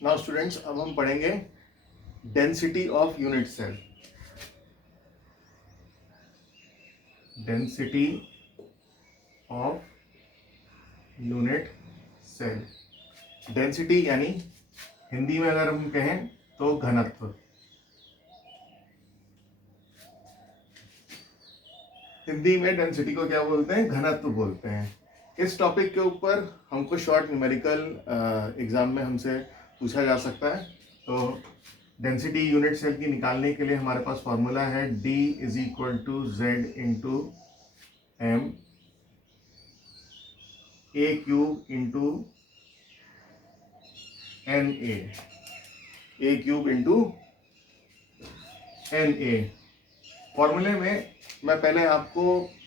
Now students, अब हम पढ़ेंगे density of unit cell. Density of unit cell. Density यानी हिंदी में अगर हम कहें तो घनत्व। हिंदी में डेंसिटी को क्या बोलते हैं? घनत्व बोलते हैं। इस टॉपिक के ऊपर हमको शॉर्ट न्यूमेरिकल एग्जाम में हमसे पूछा जा सकता है। तो डेंसिटी यूनिट सेल की निकालने के लिए हमारे पास फॉर्मूला है D is equal to Z into M A cube into N A cube into N A. फॉर्मूले में मैं पहले आपको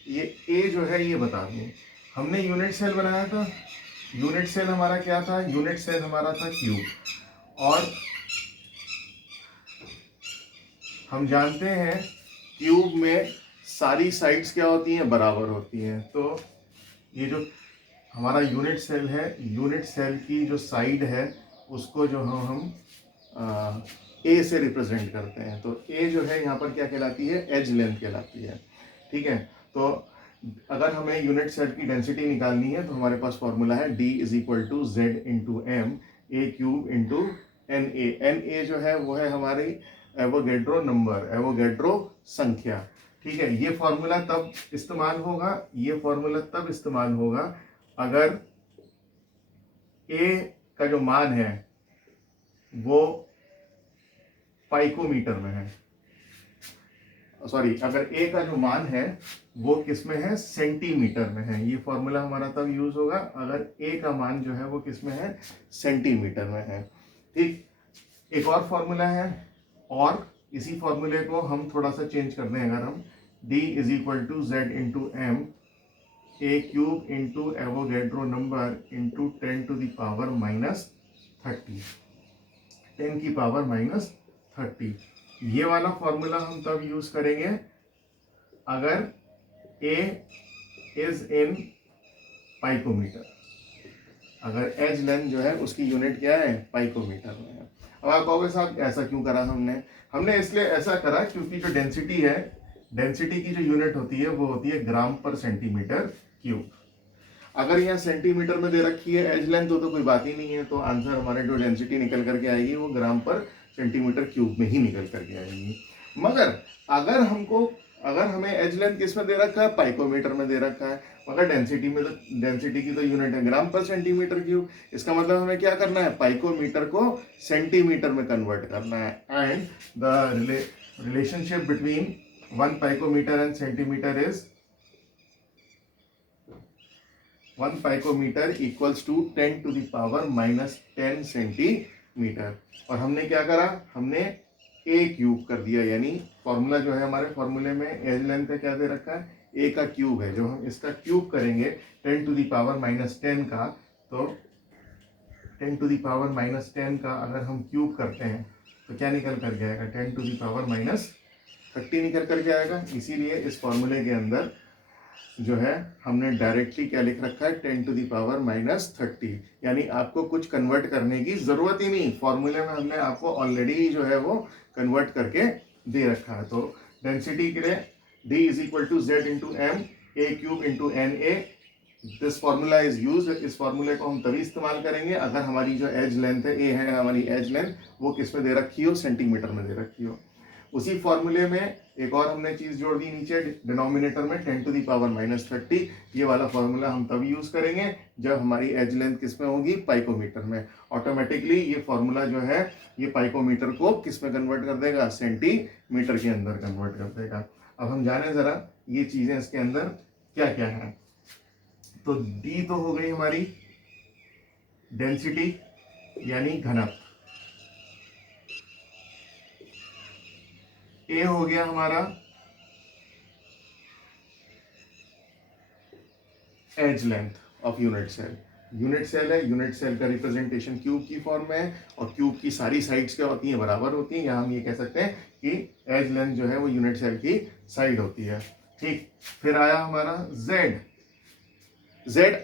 ये ए जो है ये बता दूं। हमने यूनिट सेल बनाया था। यूनिट सेल हमारा क्या था? यूनिट सेल हमारा था क्यूब। और हम जानते हैं क्यूब में सारी साइड्स क्या होती हैं? बराबर होती हैं। तो ये जो हमारा यूनिट सेल है, यूनिट सेल की जो साइड है उसको जो हम ए से रिप्रेजेंट करते हैं। तो ए जो है यहाँ पर क्या कहलाती है? एज लेंथ कहलाती है। ठीक है। तो अगर हमें यूनिट सेल की डेंसिटी निकालनी है तो हमारे पास फॉर्मूला है D is equal to Z into M A cube into N A. N A जो है वो है हमारी एवोगैड्रो नंबर, एवोगैड्रो संख्या। ठीक है। ये फॉर्मूला तब इस्तेमाल होगा, ये फॉर्मूला तब इस्तेमाल होगा अगर ए का जो मान है वो पाइकोमीटर में है। सॉरी, अगर ए का जो मान है वो किस में है? सेंटीमीटर में है। ये फॉर्मूला हमारा तब यूज होगा अगर ए का मान जो है वो किस में है? सेंटीमीटर में है। ठीक। एक और फॉर्मूला है, और इसी फॉर्मूले को हम थोड़ा सा चेंज कर दें। अगर हम D is equal to Z into M A cube into Avogadro number into 10 to the power minus 30, 10 की पावर माइनस 30। ये वाला फॉर्मूला हम तब यूज करेंगे अगर ए इज इन पाइकोमीटर। अगर एज लेंथ जो है उसकी यूनिट क्या है? पाइकोमीटर में है। अब आप कहोगे साहब ऐसा क्यों करा हमने इसलिए ऐसा करा क्योंकि जो डेंसिटी है, डेंसिटी की जो यूनिट होती है वो होती है ग्राम पर सेंटीमीटर क्यूब। अगर यहाँ सेंटीमीटर में दे रखी है एज लेंथ तो कोई बात ही नहीं है। तो आंसर हमारे जो डेंसिटी निकल करके आएगी वो ग्राम पर सेंटीमीटर क्यूब में ही निकल करके आएगी। मगर अगर हमें एज लेंथ किस में दे रखा है? पाइकोमीटर में दे रखा है। मगर डेंसिटी में तो डेंसिटी की तो यूनिट है ग्राम पर सेंटीमीटर क्यूब। इसका मतलब हमें क्या करना है? पाइकोमीटर को सेंटीमीटर में कन्वर्ट करना है। And the relationship between 1 picometre and centimetre is 1 picometre equals to 10 to the power minus 10 centimetre. और हमने क्या करा? हमने ए क्यूब कर दिया। यानी फॉर्मूला जो है हमारे फॉर्मूले में एज लेंथ का क्या दे रखा है? ए का क्यूब है। जो हम इसका क्यूब करेंगे 10 टू द पावर माइनस 10 का, तो 10 टू द पावर माइनस 10 का अगर हम क्यूब करते हैं तो क्या निकल करके आएगा? 10 टू द पावर माइनस 30 निकल करके आएगा। इसीलिए इस फॉर्मूले के अंदर जो है हमने डायरेक्टली क्या लिख रखा है? 10 टू द पावर माइनस 30। यानी आपको कुछ कन्वर्ट करने की जरूरत ही नहीं, फॉर्मूले में हमने आपको ऑलरेडी जो है वो कन्वर्ट करके दे रखा है। तो डेंसिटी के लिए D is equal to Z into M A cube into N A. This formula is use. इस फॉर्मूले को हम तभी इस्तेमाल करेंगे अगर हमारी जो एज लेंथ है, ए है हमारी एज लेंथ, वो किस में दे रखी हो? सेंटीमीटर में दे रखी हो। उसी फॉर्मूले में एक और हमने चीज जोड़ दी नीचे डिनोमिनेटर में 10 टू द पावर माइनस 30। ये वाला फॉर्मूला हम तभी यूज करेंगे जब हमारी एज लेंथ किस में होगी? पाइकोमीटर में। ऑटोमेटिकली ये फॉर्मूला जो है ये पाइकोमीटर को किस में कन्वर्ट कर देगा? सेंटीमीटर के अंदर कन्वर्ट कर देगा। अब हम जाने जरा ये चीजें इसके अंदर क्या क्या है। तो D तो हो गई हमारी डेंसिटी यानी घनत्व, ए हो गया हमारा edge length of unit cell. Unit cell है, यूनिट सेल का रिप्रेजेंटेशन क्यूब की फॉर्म में है और क्यूब की सारी साइड्स क्या होती हैं? बराबर होती हैं। यहाँ हम ये कह सकते हैं कि एज लेंथ जो है वो यूनिट सेल की साइड होती है। ठीक। फिर आया हमारा जेड। जेड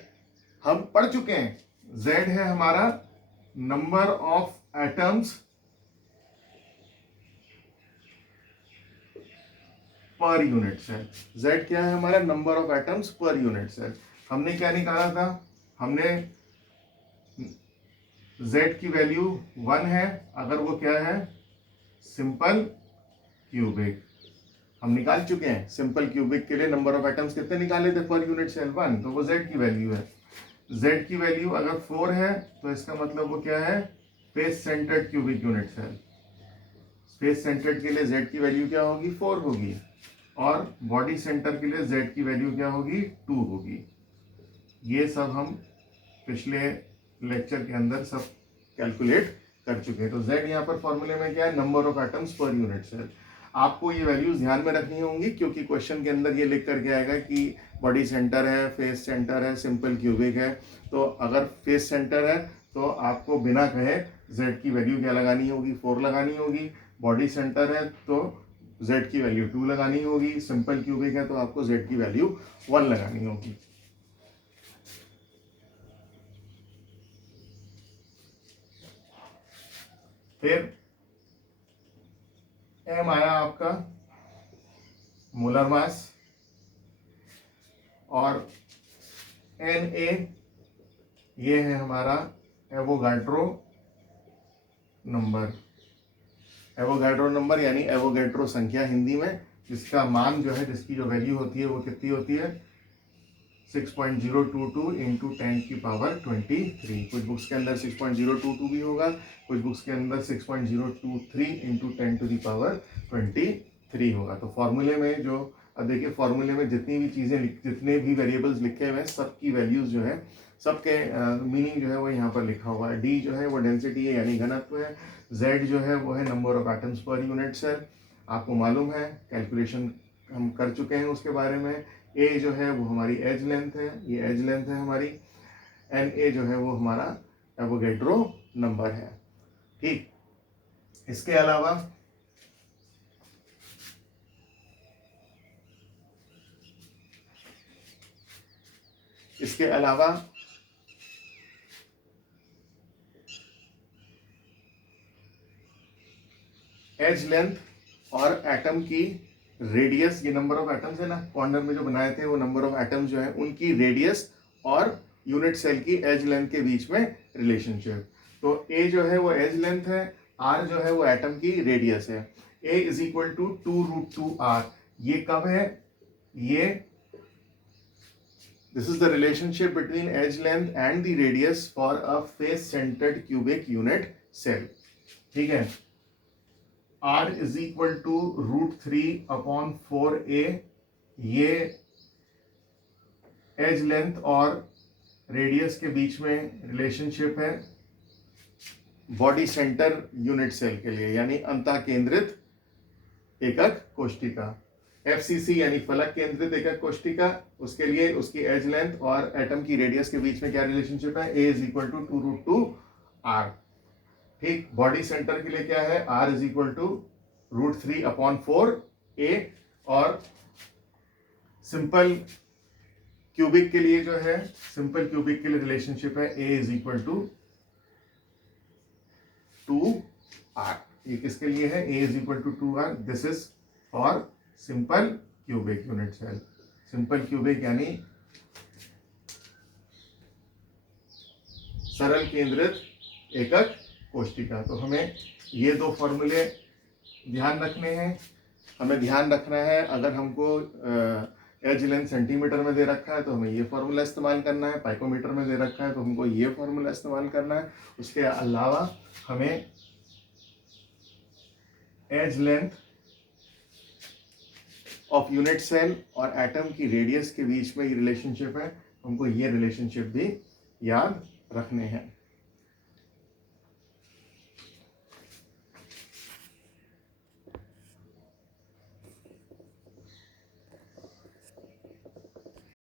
हम पढ़ चुके हैं। जेड है हमारा number of atoms per unit cell. Z क्या है हमारा? Number of atoms per unit cell. हमने क्या निकाला था? हमने Z की वैल्यू 1 है अगर वो क्या है? Simple cubic. हम निकाल चुके हैं सिंपल क्यूबिक के लिए नंबर ऑफ एटम्स कितने निकाले थे पर यूनिट सेल? 1, तो वो Z की वैल्यू है। Z की वैल्यू अगर 4 है तो इसका मतलब वो क्या है? Face centred cubic unit cell. Face centred के लिए Z की वैल्यू क्या होगी? 4 होगी, और बॉडी सेंटर के लिए Z की वैल्यू क्या होगी? 2 होगी। ये सब हम पिछले लेक्चर के अंदर सब कैलकुलेट कर चुके हैं। तो Z यहाँ पर फॉर्मूले में क्या है? Number of atoms per unit cell. आपको ये वैल्यूज ध्यान में रखनी होंगी क्योंकि क्वेश्चन के अंदर ये लिख करके आएगा कि बॉडी सेंटर है, फेस सेंटर है, सिंपल क्यूबिक है। तो अगर फेस सेंटर है तो आपको बिना कहे Z की वैल्यू क्या लगानी होगी? 4 लगानी होगी। बॉडी सेंटर है तो Z की वैल्यू 2 लगानी होगी। सिंपल क्यूबिक है तो आपको Z की वैल्यू 1 लगानी होगी। फिर M आया आपका मोलर मास, और Na ये है हमारा एवोगाड्रो नंबर। एवोगाड्रो नंबर यानी एवोगाड्रो संख्या हिंदी में, जिसका मान जो है, जिसकी जो वैल्यू होती है वो कितनी होती है? 6.022 इंटू 10 की पावर 23। कुछ बुक्स के अंदर 6.022 भी होगा, कुछ बुक्स के अंदर 6.023 इंटू 10 टू दी पावर 23 होगा। तो फॉर्मूले में जो, अब देखिए फॉर्मूले में जितनी भी चीज़ें, जितने भी वेरिएबल्स लिखे हुए हैं सबकी वैल्यूज जो है, सबके मीनिंग जो है वो यहाँ पर लिखा हुआ है। डी जो है वो डेंसिटी है यानी घनत्व है। जेड जो है वो है number of atoms per unit cell. आपको मालूम है, कैलकुलेशन हम कर चुके हैं उसके बारे में। ए जो है वो हमारी एज लेंथ है, ये एज लेंथ है हमारी। एन ए जो है वो हमारा एवोगैड्रो नंबर है। ठीक, इसके अलावा एज लेंथ और एटम की रेडियस, ये नंबर ऑफ एटम्स है ना, कॉर्नर में जो बनाए थे वो नंबर ऑफ एटम्स जो है उनकी रेडियस और यूनिट सेल की एज लेंथ के बीच में रिलेशनशिप। तो ए जो है वो एज लेंथ है, आर जो है वो एटम की रेडियस है। A is equal to 2√2r। ये कब है? ये this is the relationship between edge length and the radius for a face centred cubic unit cell. ठीक है, R is equal to √3/4a। ये एज लेंथ और रेडियस के बीच में रिलेशनशिप है बॉडी सेंटर यूनिट सेल के लिए, यानी अंतः केंद्रित एकक कोशिका। FCC यानी फलक केंद्रित एकक कोशिका, उसके लिए उसकी एज लेंथ और एटम की रेडियस के बीच में क्या रिलेशनशिप है? A is equal to 2√2r। ठीक, बॉडी सेंटर के लिए क्या है? R is equal to √3/4a, और सिंपल क्यूबिक के लिए जो है, सिंपल क्यूबिक के लिए रिलेशनशिप है A is equal to 2r। ये किसके लिए है? A is equal to 2r। This is for simple cubic unit cell. Simple cubic यानी सरल केंद्रित एकक कोशिका। तो हमें ये दो फॉर्मूले ध्यान रखने हैं। हमें ध्यान रखना है, अगर हमको एज लेंथ सेंटीमीटर में दे रखा है तो हमें ये फॉर्मूला इस्तेमाल करना है, पाइकोमीटर में दे रखा है तो हमको ये फॉर्मूला इस्तेमाल करना है। उसके अलावा हमें edge length of unit cell और एटम की रेडियस के बीच में ये रिलेशनशिप है, हमको ये रिलेशनशिप भी याद रखने हैं।